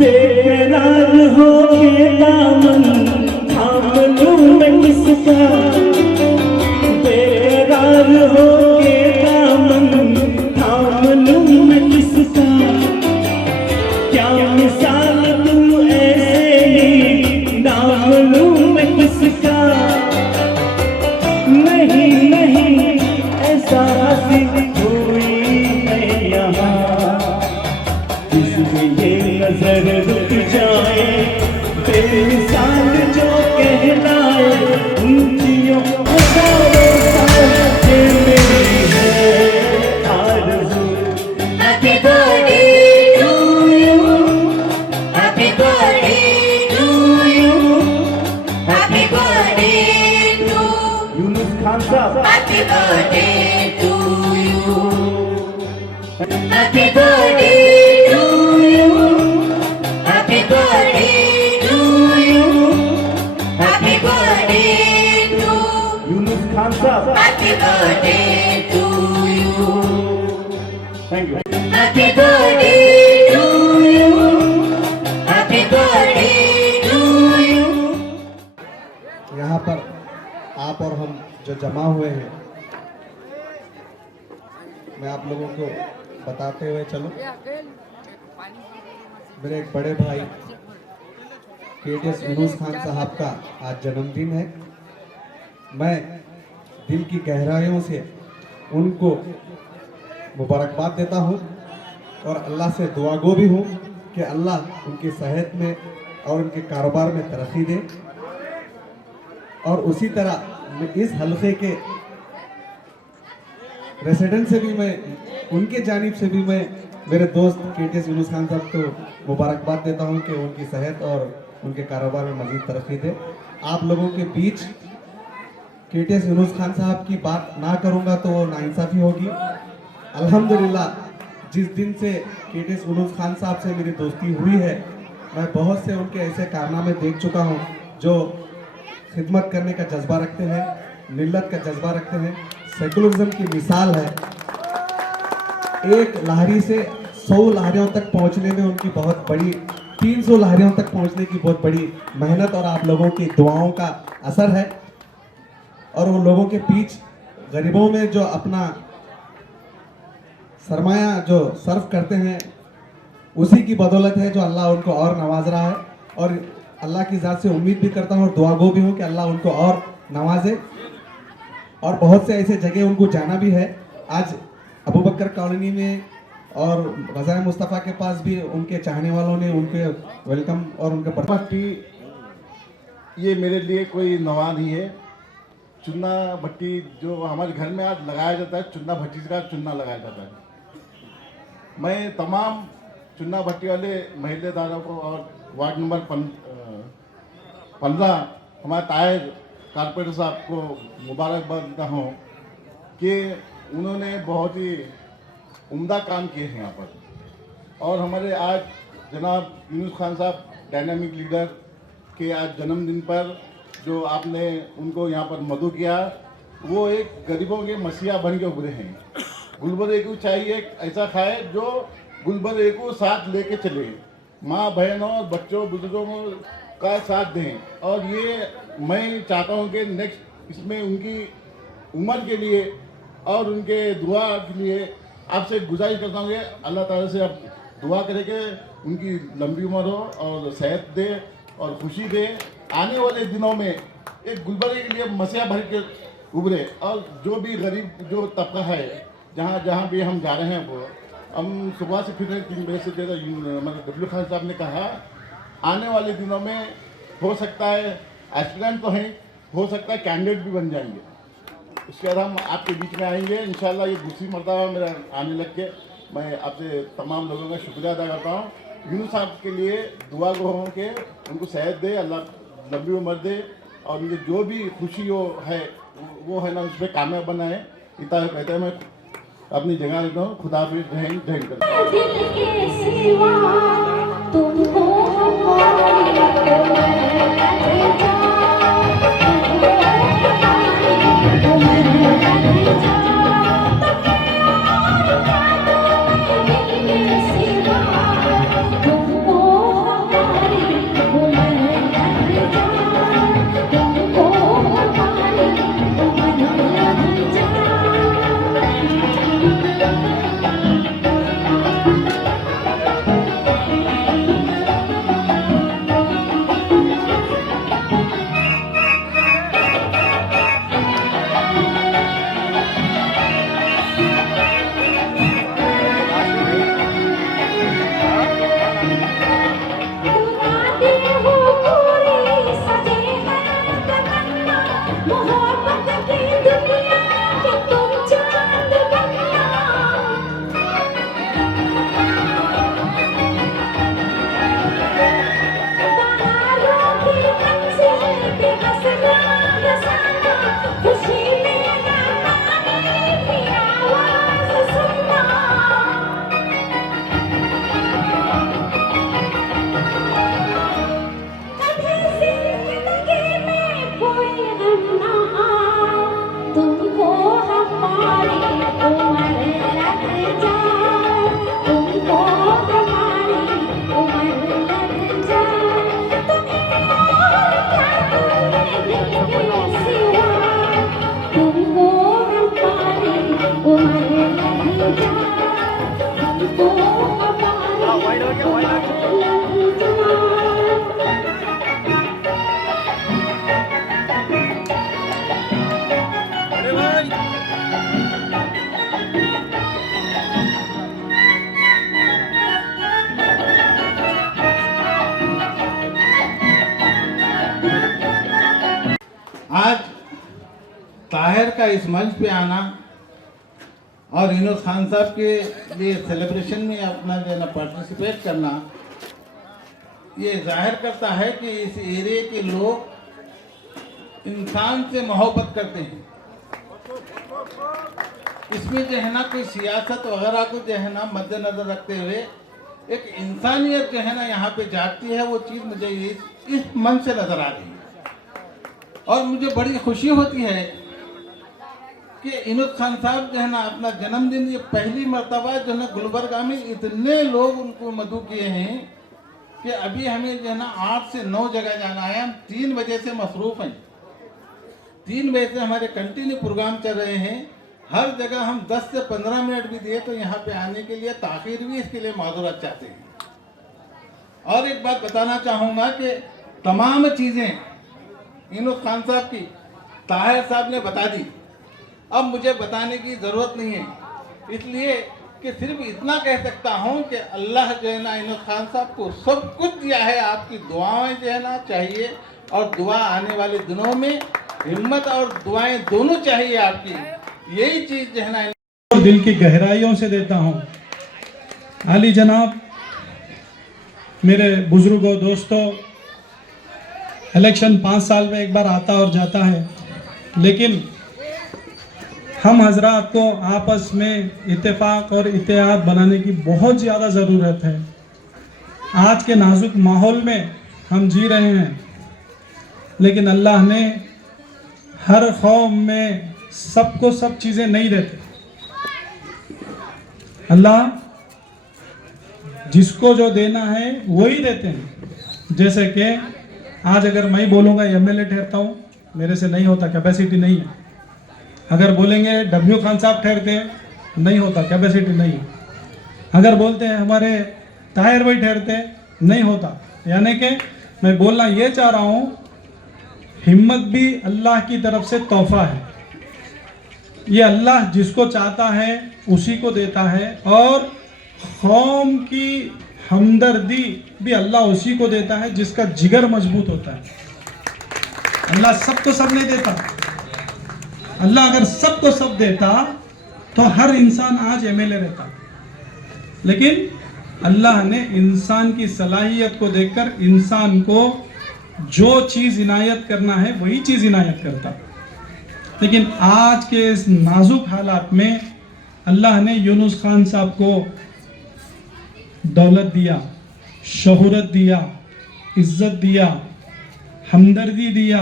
बेकरार हो के दामन थाम लूं मैं किसका, बेकरार हो के दामन थाम लूं मैं किसका, क्या मिसाल तुम ऐसे ही नाम लूं मैं किसका। नहीं नहीं ऐसा हंसी हुई है यहाँ, जिसमें ये नजर रुक जाए, बेमिसाल जो कहलाए, ऊंचियों हजारों साल ये मेरी है आरज़ू। Happy birthday to you, happy birthday to you, happy birthday to Yunus Khan साहब, happy birthday to you, happy birthday to you, happy birthday to you, happy birthday to Yunus Khan साहब, happy birthday to you, thank you. happy birthday to you, happy birthday to you. यहाँ पर आप और हम जो जमा हुए हैं, मैं आप लोगों को बताते हुए चलो, मेरे एक बड़े भाई केटीएस यूनुस खान साहब का आज जन्मदिन है। मैं दिल की गहराइयों से उनको मुबारकबाद देता हूँ और अल्लाह से दुआगो भी हूँ कि अल्लाह उनकी सेहत में और उनके कारोबार में तरक्की दे। और उसी तरह मैं इस हल्के के रेसिडेंट से भी, मैं उनके जानिब से भी मैं मेरे दोस्त केटीएस यूनुस खान साहब को मुबारकबाद देता हूं कि उनकी सेहत और उनके कारोबार में मज़ीद तरक्की दे। आप लोगों के बीच केटीएस यूनुस खान साहब की बात ना करूंगा तो वो नाइंसाफ़ी होगी। अल्हम्दुलिल्लाह जिस दिन से केटीएस यूनुस खान साहब से मेरी दोस्ती हुई है, मैं बहुत से उनके ऐसे कारनामे देख चुका हूँ जो खिदमत करने का जज्बा रखते हैं, मिल्लत का जज्बा रखते हैं, सेकुलरिज्म की मिसाल है। एक लहरी से 100 लहरियों तक पहुंचने में उनकी बहुत बड़ी, 300 लहरियों तक पहुंचने की बहुत बड़ी मेहनत और आप लोगों की दुआओं का असर है। और वो लोगों के बीच गरीबों में जो अपना सरमाया जो सर्व करते हैं, उसी की बदौलत है जो अल्लाह उनको और नवाज रहा है। और अल्लाह की ज़ात से उम्मीद भी करता हूँ और दुआ गो भी हूँ कि अल्लाह उनको और नवाजे। और बहुत से ऐसे जगह उनको जाना भी है। आज अबू बकर कॉलोनी में और रज़ाए मुस्तफ़ा के पास भी उनके चाहने वालों ने उनके वेलकम और उनके भट्टी, ये मेरे लिए कोई नवा नहीं है। चुन्ना भट्टी जो हमारे घर में आज लगाया जाता है, चुन्ना भट्टी का चुन्ना लगाया जाता है। मैं तमाम चुन्ना भट्टी वाले महल्लेदारों को और वार्ड नंबर 15 हमारे ताहिर कारपोरेटर साहब को मुबारकबाद देता हूँ कि उन्होंने बहुत ही उम्दा काम किए हैं यहाँ पर। और हमारे आज जनाब यूनुस खान साहब डायनामिक लीडर के आज जन्मदिन पर जो आपने उनको यहाँ पर मदू किया, वो एक गरीबों के मसीहा बन के उभरे हैं। गुलबर्रे को चाहिए ऐसा खाए जो गुलबर्रे को साथ लेके चले, माँ बहनों बच्चों बुजुर्गों का साथ दें। और ये मैं चाहता हूँ कि नेक्स्ट इसमें उनकी उम्र के लिए और उनके दुआ के लिए आपसे गुजारिश करता हूँ कि अल्लाह ताला से आप दुआ करें कि उनकी लंबी उम्र हो और सेहत दे और खुशी दे। आने वाले दिनों में एक गुलबर्रे के लिए मसीहा भर के उभरे। और जो भी गरीब जो तबका है, जहाँ भी हम जा रहे हैं, वो हम सुबह से फिर 3 बजे से मतलब डब्ल्यू खान साहब ने कहा आने वाले दिनों में हो सकता है एस्पिरेंट तो हैं, हो सकता है कैंडिडेट भी बन जाएंगे। उसके बाद हम आपके बीच में आएंगे इंशाल्लाह। ये दूसरी मरतबा मेरा आने लग के मैं आपसे तमाम लोगों का शुक्रिया अदा करता हूँ। यूनुस साहब के लिए दुआ गो हों कि उनको सेहत दे, अल्लाह लंबी उम्र दे और उनकी जो भी खुशी हो है वो है ना उस पर कामयाब बनाए। इतना कहते हैं मैं अपनी जगह लेता हूँ। खुदा हाफिज़, जय हिंद। आज ताहिर का इस मंच पे आना और यूनुस खान साहब के लिए सेलिब्रेशन में अपना जो है ना पार्टिसिपेट करना, ये जाहिर करता है कि इस एरिया के लोग इंसान से मोहब्बत करते हैं। इसमें जो है ना कोई सियासत वगैरह को जो है ना मद्देनजर रखते हुए एक इंसानियत जो है ना यहाँ पे जागती है, वो चीज़ मुझे इस मंच से नजर आ रही है। और मुझे बड़ी खुशी होती है कि यूनुस खान साहब जो है ना अपना जन्मदिन ये पहली मर्तबा जो है ना गुलबर्गा में इतने लोग उनको मदऊ किए हैं कि अभी हमें जो है ना 8 से 9 जगह जाना है। हम 3 बजे से मसरूफ़ हैं, 3 बजे से हमारे कंटिन्यू प्रोग्राम चल रहे हैं। हर जगह हम 10 से 15 मिनट भी दिए तो यहाँ पे आने के लिए ताख़ीर भी, इसके लिए माजूरत चाहते हैं। और एक बात बताना चाहूँगा कि तमाम चीज़ें यूनुस खान साहब की ताहिर साहब ने बता दी, अब मुझे बताने की ज़रूरत नहीं है, इसलिए कि सिर्फ इतना कह सकता हूँ कि अल्लाह जो है ना यूनुस खान साहब को सब कुछ दिया है। आपकी दुआएं जो है ना चाहिए, और दुआ आने वाले दिनों में हिम्मत और दुआएं दोनों चाहिए आपकी। यही चीज़ जो है ना दिल की गहराइयों से देता हूँ। आली जनाब, मेरे बुजुर्गों, दोस्तों, इलेक्शन 5 साल में एक बार आता और जाता है, लेकिन हम हजरात को आपस में इत्तेफाक और इत्तेहाद बनाने की बहुत ज़्यादा ज़रूरत है। आज के नाजुक माहौल में हम जी रहे हैं, लेकिन अल्लाह ने हर कौम में सबको सब चीज़ें नहीं देते। अल्लाह जिसको जो देना है वही देते हैं। जैसे कि आज अगर मैं बोलूँगा एमएलए ठहरता हूँ, मेरे से नहीं होता, कैपेसिटी नहीं है। अगर बोलेंगे डब्ल्यू खान साहब ठहरते हैं, नहीं होता, कैपेसिटी नहीं है। अगर बोलते हैं हमारे ताहिर भाई ठहरते हैं, नहीं होता। यानी कि मैं बोलना ये चाह रहा हूँ, हिम्मत भी अल्लाह की तरफ से तोहफा है। ये अल्लाह जिसको चाहता है उसी को देता है, और कौम की हमदर्दी भी अल्लाह उसी को देता है जिसका जिगर मजबूत होता है। अल्लाह सबको सब नहीं देता। अल्लाह अगर सबको सब देता तो हर इंसान आज एमएलए रहता, लेकिन अल्लाह ने इंसान की सलाहियत को देखकर इंसान को जो चीज़ इनायत करना है वही चीज़ इनायत करता। लेकिन आज के इस नाजुक हालात में अल्लाह ने यूनुस खान साहब को दौलत दिया, शोहरत दिया, इज्जत दिया, हमदर्दी दिया,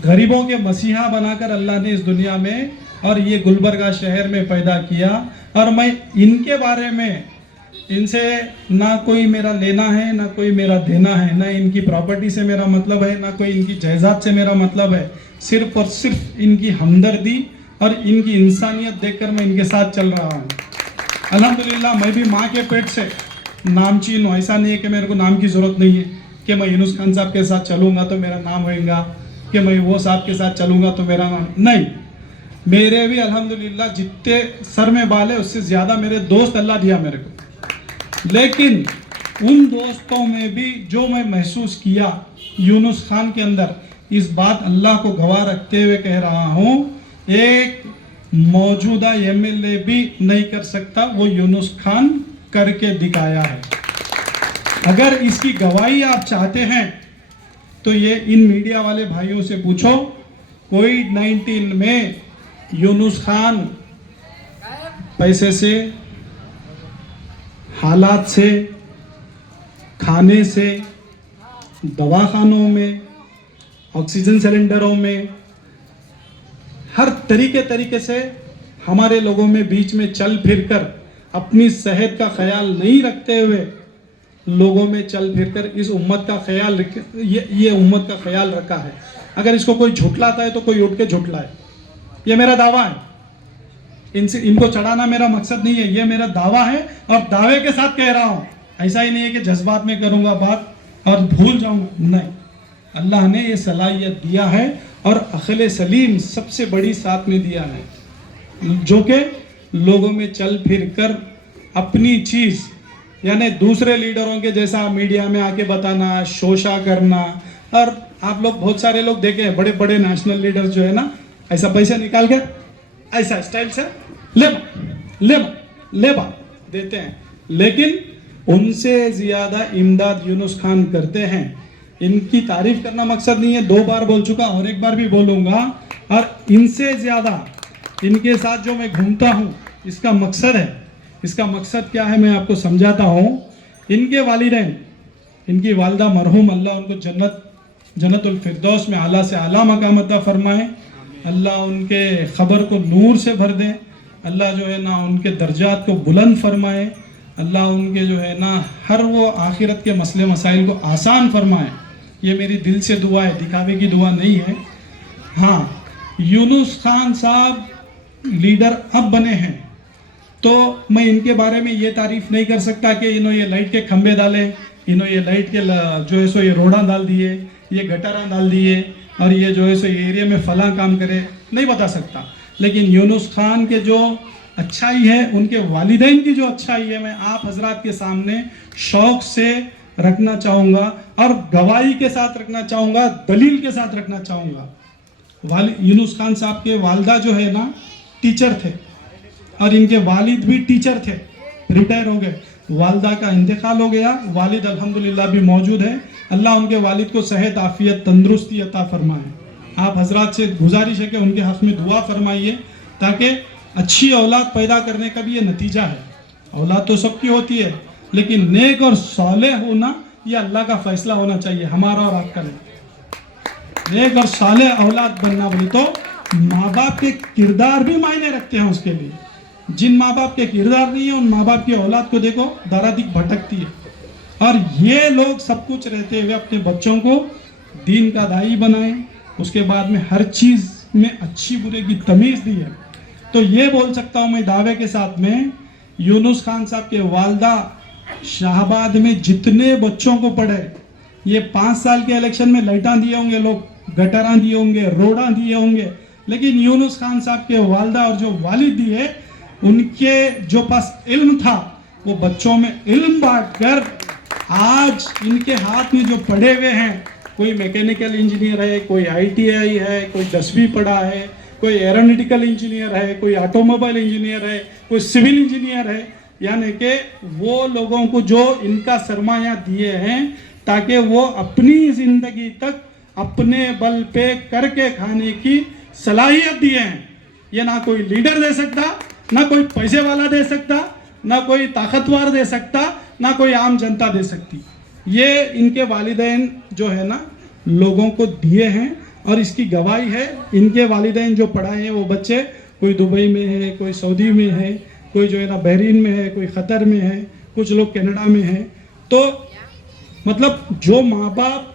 गरीबों के मसीहा बनाकर अल्लाह ने इस दुनिया में और ये गुलबर्गा शहर में पैदा किया। और मैं इनके बारे में, इनसे ना कोई मेरा लेना है ना कोई मेरा देना है, ना इनकी प्रॉपर्टी से मेरा मतलब है ना कोई इनकी जायदाद से मेरा मतलब है। सिर्फ और सिर्फ इनकी हमदर्दी और इनकी इंसानियत देखकर मैं इनके साथ चल रहा हूँ। अल्हम्दुलिल्लाह, मैं भी माँ के पेट से नामचीन हूँ। ऐसा नहीं है कि मेरे को नाम की ज़रूरत नहीं है कि मैं यूनुस खान साहब के साथ चलूँगा तो मेरा नाम होएगा, कि मैं वो साहब के साथ चलूँगा तो मेरा नाम नहीं। मेरे भी अल्हम्दुलिल्लाह जितने सर में बाल है उससे ज़्यादा मेरे दोस्त अल्लाह दिया मेरे को। लेकिन उन दोस्तों में भी जो मैं महसूस किया यूनुस खान के अंदर, इस बात अल्लाह को गवाह रखते हुए कह रहा हूँ, एक मौजूदा एमएलए भी नहीं कर सकता, वो यूनुस खान करके दिखाया है। अगर इसकी गवाही आप चाहते हैं तो ये इन मीडिया वाले भाइयों से पूछो। कोविड-19 में यूनुस खान पैसे से, हालात से, खाने से, दवाखानों में, ऑक्सीजन सिलेंडरों में, हर तरीके से हमारे लोगों में बीच में चल फिरकर अपनी सेहत का ख्याल नहीं रखते हुए लोगों में चल फिरकर इस उम्मत का ख्याल ये उम्मत का ख्याल रखा है। अगर इसको कोई झुठलाता है तो कोई उठ के झुठलाए, ये मेरा दावा है। इनको चढ़ाना मेरा मकसद नहीं है, ये मेरा दावा है और दावे के साथ कह रहा हूँ। ऐसा ही नहीं है कि जज्बात में करूँगा बात और भूल जाऊँगा, नहीं। अल्लाह ने ये सलाहियत दिया है और अक़ल सलीम सबसे बड़ी साथ में दिया है, जो कि लोगों में चल फिर कर अपनी चीज़, यानी दूसरे लीडरों के जैसा मीडिया में आके बताना, शोशा करना, और आप लोग बहुत सारे लोग देखे हैं, बड़े बड़े नेशनल लीडर जो है ना, ऐसा पैसा निकाल के ऐसा स्टाइल से ले बा देते हैं, लेकिन उनसे ज्यादा इमदाद यूनुस खान करते हैं। इनकी तारीफ करना मकसद नहीं है, 2 बार बोल चुका और एक बार भी बोलूंगा। और इनसे ज्यादा इनके साथ जो मैं घूमता हूँ, इसका मकसद है, इसका मकसद क्या है मैं आपको समझाता हूँ। इनके वालिदैन, इनकी वालदा मरहूम, अल्लाह उनको जन्नतुल फिरदौस में आला से आला मकाम अता फरमाए, अल्लाह उनके ख़बर को नूर से भर दे, अल्लाह जो है ना उनके दर्जात को बुलंद फरमाए, अल्लाह उनके जो है ना हर वो आखिरत के मसले मसाइल को आसान फरमाए। ये मेरी दिल से दुआ है, दिखावे की दुआ नहीं है। हाँ, यूनुस खान साहब लीडर अब बने हैं तो मैं इनके बारे में ये तारीफ नहीं कर सकता कि इन्होंने ये लाइट के खंबे डाले, इन्होंने ये लाइट के जो है सो ये रोड़ा डाल दिए, ये गटारा डाल दिए और ये जो है सो ये एरिया में फला काम करे, नहीं बता सकता। लेकिन यूनुस खान के जो अच्छाई है, उनके वालिदैन की जो अच्छाई है, मैं आप हजरात के सामने शौक से रखना चाहूँगा और गवाही के साथ रखना चाहूँगा, दलील के साथ रखना चाहूँगा। यूनुस खान साहब के वालदा जो है ना टीचर थे और इनके वालिद भी टीचर थे, रिटायर हो गए, वालदा का इंतकाल हो गया, वालिद अल्हम्दुलिल्लाह भी मौजूद है। अल्लाह उनके वालिद को सेहत आफियत तंदुरुस्ती अता फरमाए। आप हजरात से गुजारिश है कि उनके हक़ में दुआ फरमाइए ताकि अच्छी औलाद पैदा करने का भी ये नतीजा है। औलाद तो सबकी होती है, लेकिन नेक और सालेह होना ये अल्लाह का फैसला होना चाहिए, हमारा और आपका नहीं। नेक और सालेह औलाद बनना बोले तो माँ बाप के किरदार भी मायने रखते हैं उसके लिए। जिन माँ बाप के किरदार नहीं है, उन माँ बाप की औलाद को देखो दरादिक भटकती है। और ये लोग सब कुछ रहते हुए अपने बच्चों को दीन का दाई बनाए, उसके बाद में हर चीज़ में अच्छी बुरे की तमीज़ दी है। तो ये बोल सकता हूँ मैं दावे के साथ में, यूनुस खान साहब के वालदा शाहबाद में जितने बच्चों को पढ़े, ये 5 साल के इलेक्शन में लाइटां दिए होंगे लोग, गटरां दिए होंगे, रोड़ा दिए होंगे, लेकिन यूनुस खान साहब के वालदा और जो वालिद दिए, उनके जो पास इल्म था वो बच्चों में इल्म बांट कर आज इनके हाथ में जो पढ़े हुए हैं, कोई मैकेनिकल इंजीनियर है, कोई ITI है, कोई 10वीं पढ़ा है, कोई एरोनॉटिकल इंजीनियर है, कोई ऑटोमोबाइल इंजीनियर है, कोई सिविल इंजीनियर है, यानी कि वो लोगों को जो इनका सरमाया दिए हैं ताकि वो अपनी ज़िंदगी तक अपने बल पे करके खाने की सलाहियत दिए हैं। ये ना कोई लीडर दे सकता, ना कोई पैसे वाला दे सकता, ना कोई ताकतवर दे सकता, ना कोई आम जनता दे सकती। ये इनके वालिदैन जो है ना लोगों को दिए हैं और इसकी गवाही है। इनके वालिदैन जो पढ़ाए हैं वो बच्चे, कोई दुबई में है, कोई सऊदी में है, कोई जो है ना बहरीन में है, कोई क़तर में है, कुछ लोग कनाडा में है। तो मतलब जो माँ बाप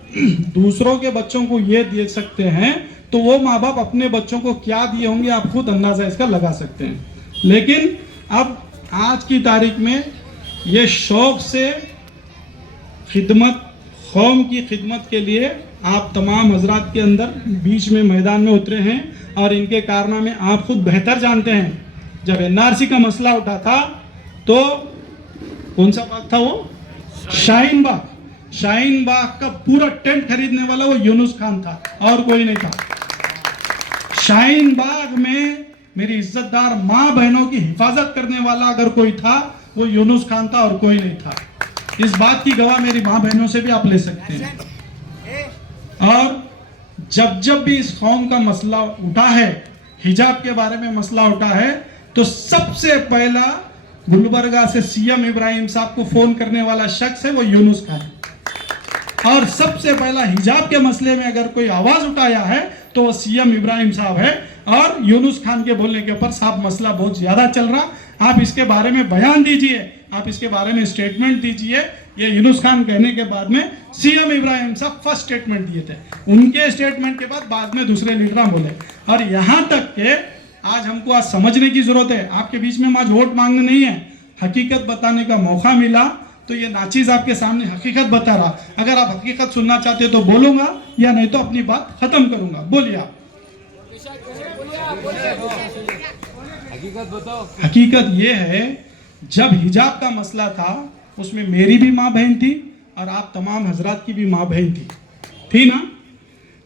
दूसरों के बच्चों को ये दे सकते हैं, तो वो माँ बाप अपने बच्चों को क्या दिए होंगे आप खुद अंदाज़ा इसका लगा सकते हैं। लेकिन अब आज की तारीख में ये शौक़ से खिदमत, कौम की खिदमत के लिए आप तमाम हजरात के अंदर बीच में मैदान में उतरे हैं और इनके कारनामे आप खुद बेहतर जानते हैं। जब NRC का मसला उठा था तो कौन सा बाग था वो? शाहीन बाग। शाहीन बाग का पूरा टेंट खरीदने वाला वो यूनुस खान था और कोई नहीं था। शाहीन बाग में मेरी इज्जतदार माँ बहनों की हिफाजत करने वाला अगर कोई था वो यूनुस खान था और कोई नहीं था। इस बात की गवाह मेरी माँ बहनों से भी आप ले सकते हैं। और जब जब भी इस कौम का मसला उठा है, हिजाब के बारे में मसला उठा है, तो सबसे पहला गुलबर्गा से CM इब्राहिम साहब को फोन करने वाला शख्स है वो यूनुस खान। और सबसे पहला हिजाब के मसले में अगर कोई आवाज उठाया है तो वो CM इब्राहिम साहब है। और यूनुस खान के बोलने के ऊपर साहब मसला बहुत ज्यादा चल रहा, आप इसके बारे में बयान दीजिए, आप इसके बारे में स्टेटमेंट दीजिए। ये यूनुस खान कहने के बाद में CM इब्राहिम साहब फर्स्ट स्टेटमेंट दिए थे, उनके स्टेटमेंट के बाद में दूसरे लीडर बोले। और यहाँ तक के आज हमको आज समझने की जरूरत है, आपके बीच में आज वोट मांगने नहीं है, हकीकत बताने का मौका मिला तो ये नाचीज आपके सामने हकीकत बता रहा। अगर आप हकीकत सुनना चाहते हो तो बोलूंगा, या नहीं तो अपनी बात खत्म करूंगा। बोलिए आप। हकीकत बताओ। हकीकत ये है, जब हिजाब का मसला था उसमें मेरी भी माँ बहन थी और आप तमाम हजरात की भी माँ बहन थी। थी ना।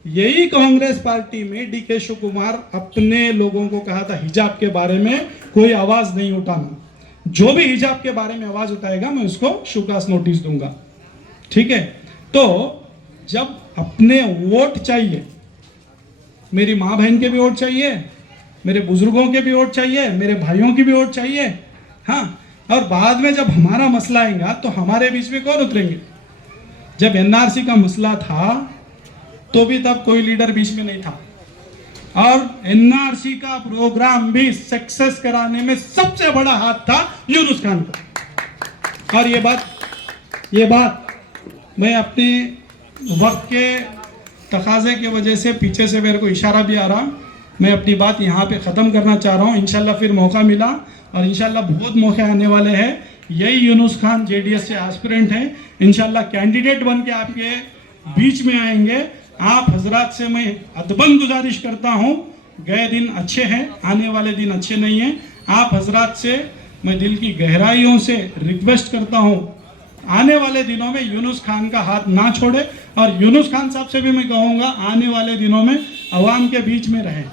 यही कांग्रेस पार्टी में डीके शिव कुमार अपने लोगों को कहा था हिजाब के बारे में कोई आवाज नहीं उठाना, जो भी हिजाब के बारे में आवाज उठाएगा मैं उसको शोकास नोटिस दूंगा। ठीक है, तो जब अपने वोट चाहिए, मेरी माँ बहन के भी वोट चाहिए, मेरे बुजुर्गों के भी वोट चाहिए, मेरे भाइयों की भी वोट चाहिए, हाँ, और बाद में जब हमारा मसला आएगा तो हमारे बीच में कौन उतरेंगे? जब एनआरसी का मसला था तो भी तब कोई लीडर बीच में नहीं था, और एनआरसी का प्रोग्राम भी सक्सेस कराने में सबसे बड़ा हाथ था यूनुस खान का। और ये बात मैं अपने वक्त के तकाजे की वजह से पीछे से मेरे को इशारा भी आ रहा, मैं अपनी बात यहाँ पे ख़त्म करना चाह रहा हूँ। इंशाल्लाह फिर मौका मिला और इंशाल्लाह बहुत मौके आने वाले हैं। यही यूनुस खान जेडीएस से एस्पिरेंट हैं, इंशाल्लाह कैंडिडेट बन के आपके बीच में आएंगे। आप हजरात से मैं अदबन गुजारिश करता हूँ, गए दिन अच्छे हैं, आने वाले दिन अच्छे नहीं हैं। आप हजरात से मैं दिल की गहराइयों से रिक्वेस्ट करता हूँ, आने वाले दिनों में यूनुस खान का हाथ ना छोड़े, और यूनुस खान साहब से भी मैं कहूँगा आने वाले दिनों में अवाम के बीच में रहें।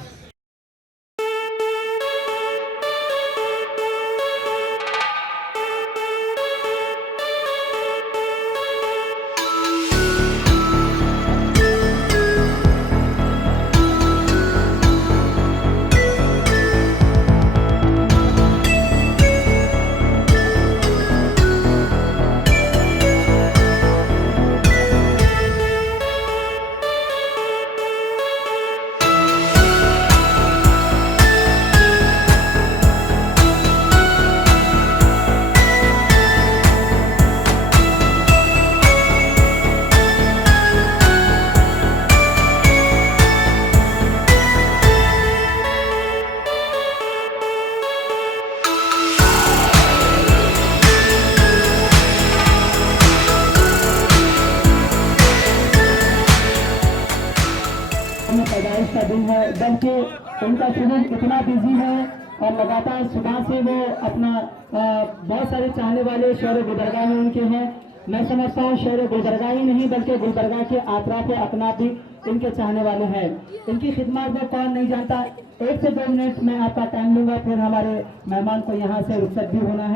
पैदाइश का दिन है, बल्कि उनका शेड्यूल इतना बिजी है और लगातार सुबह से वो अपना बहुत सारे चाहने वाले शहर गुलबर्गा में उनके हैं। मैं समझता हूँ शहर गुलबर्गा ही नहीं बल्कि गुलबर्गा के अतराफ अपना भी इनके चाहने वाले हैं। इनकी खिदमत में कौन नहीं जानता। 1 से 2 मिनट में आपका टाइम लूंगा, फिर हमारे मेहमान को यहाँ से रुखसत भी होना है।